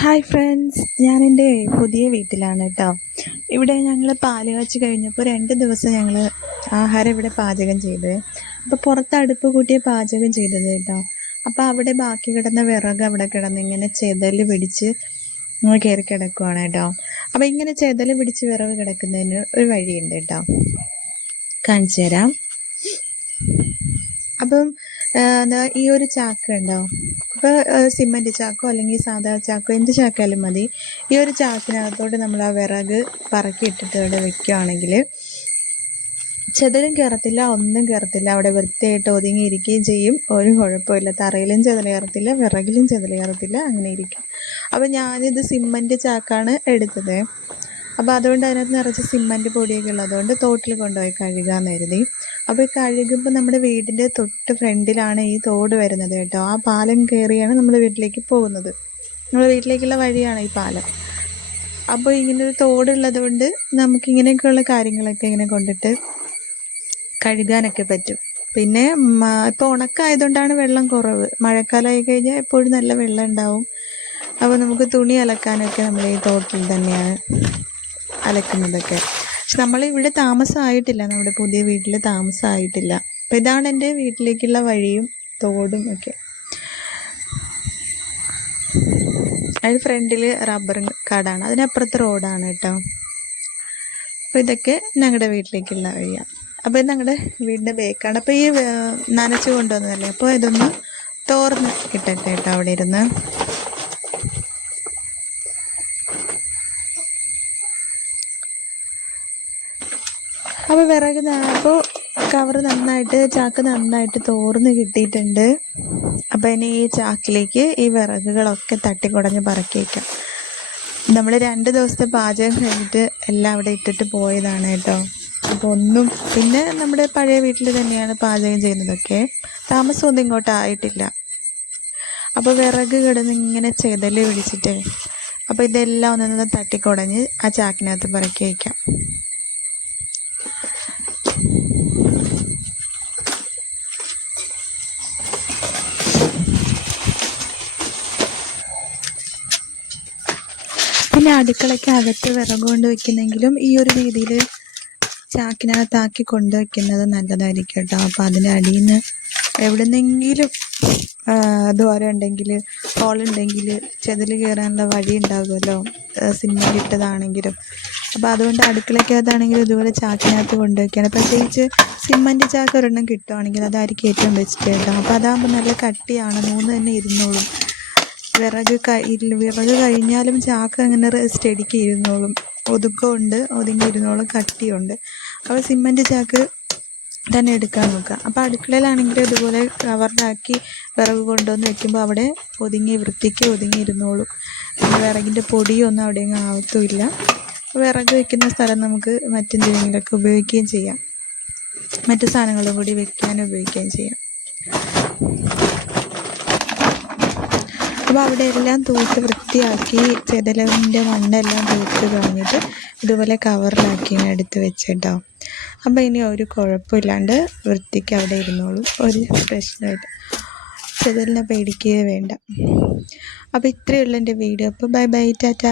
Hi friends, ഞാൻ എൻ്റെ പുതിയ വീട്ടിലാണ് കേട്ടോ. ഇവിടെ ഞങ്ങൾ പാല് കാച്ചി കഴിഞ്ഞപ്പോൾ 2 ദിവസം ഞങ്ങൾ ആഹാരം ഇവിടെ പാചകം ചെയ്തത്. അപ്പോൾ പുറത്ത് അടുപ്പ് കൂട്ടിയ പാചകം ചെയ്തത് കേട്ടോ. അപ്പോൾ അവിടെ ബാക്കി കിടന്ന വിറക് അവിടെ കിടന്ന് ഇങ്ങനെ ചെതൽ പിടിച്ച് കയറി കിടക്കുവാണ് കേട്ടോ. അപ്പോൾ ഇങ്ങനെ ചെതൽ പിടിച്ച് വിറക് കിടക്കുന്നതിന് ഒരു വഴിയുണ്ട് കേട്ടോ, കാണിച്ചു തരാം. അപ്പം ഈ ഒരു ചാക്ക് ഉണ്ടോ, അപ്പോൾ സിമൻറ്റ് ചാക്കോ അല്ലെങ്കിൽ സാധാ ചാക്കോ എന്ത് ചാക്കാലും മതി. ഈ ഒരു ചാക്കിനകത്തോട്ട് നമ്മൾ ആ വിറക് പറക്കി ഇട്ടിട്ട് അവിടെ വെക്കുകയാണെങ്കിൽ ചെതലും കയറത്തില്ല, ഒന്നും കയറത്തില്ല. അവിടെ വൃത്തിയായിട്ട് ഒതുങ്ങിയിരിക്കുകയും ചെയ്യും. ഒരു കുഴപ്പമില്ല. തറയിലും ചെതൽ കയറത്തില്ല, വിറകിലും ചെതൽ കയറത്തില്ല, അങ്ങനെ ഇരിക്കും. അപ്പോൾ ഞാനിത് സിമൻറ്റ് ചാക്കാണ് എടുത്തത്. അപ്പോൾ അതുകൊണ്ട് അതിനകത്ത് നിറച്ച് സിമൻറ്റ് പൊടിയൊക്കെ ഉള്ളതുകൊണ്ട് തോട്ടിൽ കൊണ്ടുപോയി കഴുകാമെന്ന് കരുതി. അപ്പോൾ ഈ കഴുകുമ്പോൾ നമ്മുടെ വീടിൻ്റെ തൊട്ട് ഫ്രണ്ടിലാണ് ഈ തോട് വരുന്നത് കേട്ടോ. ആ പാലം കയറിയാണ് നമ്മൾ വീട്ടിലേക്ക് പോകുന്നത്. നമ്മുടെ വീട്ടിലേക്കുള്ള വഴിയാണ് ഈ പാലം. അപ്പോൾ ഇങ്ങനൊരു തോടുള്ളത് കൊണ്ട് നമുക്കിങ്ങനെയൊക്കെയുള്ള കാര്യങ്ങളൊക്കെ ഇങ്ങനെ കൊണ്ടിട്ട് കഴുകാനൊക്കെ പറ്റും. പിന്നെ ഇപ്പോൾ ഉണക്കായതുകൊണ്ടാണ് വെള്ളം കുറവ്. മഴക്കാലമായി കഴിഞ്ഞാൽ എപ്പോഴും നല്ല വെള്ളം ഉണ്ടാവും. അപ്പോൾ നമുക്ക് തുണി അലക്കാനൊക്കെ നമ്മൾ ഈ തോട്ടിൽ തന്നെയാണ് അലക്കുന്നതൊക്കെ. പക്ഷെ നമ്മളിവിടെ താമസമായിട്ടില്ല, നമ്മുടെ പുതിയ വീട്ടിൽ താമസമായിട്ടില്ല. അപ്പോൾ ഇതാണ് എൻ്റെ വീട്ടിലേക്കുള്ള വഴിയും തോടും ഒക്കെ. അതിന് ഫ്രണ്ടിൽ റബ്ബർ കാടാണ്, അതിനപ്പുറത്ത് റോഡാണ് കേട്ടോ. അപ്പോൾ ഇതൊക്കെ ഞങ്ങളുടെ വീട്ടിലേക്കുള്ള വഴിയാണ്. അപ്പോൾ ഇത് ഞങ്ങളുടെ വീടിൻ്റെ ബേക്കാണ്. അപ്പോൾ ഈ നനച്ച് കൊണ്ടുവന്നതല്ലേ, അപ്പോൾ ഇതൊന്ന് തോർന്ന് ഇട്ടട്ടെ കേട്ടോ അവിടെ ഇരുന്ന്. അപ്പോൾ വിറക് അപ്പോൾ ചാക്ക് നന്നായിട്ട് തോർന്ന് കിട്ടിയിട്ടുണ്ട്. അപ്പോൾ ഇനി ഈ ചാക്കിലേക്ക് ഈ വിറകുകളൊക്കെ തട്ടിക്കുടഞ്ഞ് പറക്കി വയ്ക്കാം. നമ്മൾ 2 ദിവസത്തെ പാചകം കഴിഞ്ഞിട്ട് എല്ലാം അവിടെ ഇട്ടിട്ട് പോയതാണ് കേട്ടോ. അപ്പോൾ പിന്നെ നമ്മുടെ പഴയ വീട്ടിൽ തന്നെയാണ് പാചകം ചെയ്യുന്നതൊക്കെ, താമസമൊന്നും ഇങ്ങോട്ടായിട്ടില്ല. അപ്പോൾ വിറക് കിടന്ന് ഇങ്ങനെ ചെതല് പിടിച്ചിട്ട്, അപ്പോൾ ഇതെല്ലാം ഒന്നൊന്ന് തട്ടിക്കുടഞ്ഞ് ആ ചാക്കിനകത്ത് പറക്കി വയ്ക്കാം. പിന്നെ അടുക്കളയ്ക്ക് അകത്ത് വിറക് കൊണ്ട് വയ്ക്കുന്നെങ്കിലും ഈ ഒരു രീതിയിൽ ചാക്കിനകത്താക്കി കൊണ്ടുവയ്ക്കുന്നത് നല്ലതായിരിക്കും കേട്ടോ. അപ്പോൾ അതിൻ്റെ അടിയിൽ നിന്ന് എവിടെന്നെങ്കിലും ദ്വാരം ഉണ്ടെങ്കിൽ, ഹോളുണ്ടെങ്കിൽ ചെതൽ കയറാനുള്ള വഴി ഉണ്ടാകുമല്ലോ, സിമൻറ്റ് ഇട്ടതാണെങ്കിലും. അപ്പോൾ അതുകൊണ്ട് അടുക്കളയ്ക്കകത്താണെങ്കിലും ഇതുപോലെ ചാക്കിനകത്ത് കൊണ്ടുവയ്ക്കുകയാണ്. പ്രത്യേകിച്ച് സിമൻറ്റ് ചാക്ക് ഒരെണ്ണം കിട്ടുവാണെങ്കിൽ അതായിരിക്കും ഏറ്റവും ബെസ്റ്റ് കേട്ടോ. അപ്പോൾ അതാകുമ്പോൾ നല്ല കട്ടിയാണ്, 3 തന്നെ ഇരുന്നോളും. വിറക് കഴിഞ്ഞാലും ചാക്ക് അങ്ങനെ സ്റ്റഡിക്ക് ഇരുന്നോളും, ഒതുങ്ങിയിരുന്നോളും, കട്ടിയുണ്ട്. അപ്പോൾ സിമൻറ്റ് ചാക്ക് തന്നെ എടുക്കാൻ നോക്കുക. അപ്പോൾ അടുക്കളയിലാണെങ്കിലും ഇതുപോലെ കവറിലാക്കി വിറക് കൊണ്ടുവന്ന് വെക്കുമ്പോൾ അവിടെ വൃത്തിക്ക് ഒതുങ്ങിയിരുന്നോളും. വിറകിൻ്റെ പൊടിയൊന്നും അവിടെ ഒന്നും ആവത്തുമില്ല. വിറക് വയ്ക്കുന്ന സ്ഥലം നമുക്ക് മറ്റെന്തെങ്കിലുമൊക്കെ ഉപയോഗിക്കുകയും ചെയ്യാം, മറ്റു സാധനങ്ങളും കൂടി വെക്കാനും ഉപയോഗിക്കുകയും ചെയ്യാം. അപ്പോൾ അവിടെ എല്ലാം തൂത്ത് വൃത്തിയാക്കി ചെതലിൻ്റെ മണ്ണെല്ലാം തൂത്ത് കളഞ്ഞിട്ട് ഇതുപോലെ കവറിലാക്കി എടുത്ത് വെച്ചിട്ടോ. അപ്പോൾ ഇനി ഒരു കുഴപ്പമില്ലാണ്ട് വൃത്തിക്ക് അവിടെ ഇരുന്നോളൂ, ഒരു പ്രശ്നമില്ല, ചെതലിനെ പേടിക്കുകയേ വേണ്ട. അപ്പോൾ ഇത്രയേ ഉള്ളൂ എൻ്റെ വീഡിയോ. അപ്പോൾ ബൈ ബൈ, ടാറ്റ.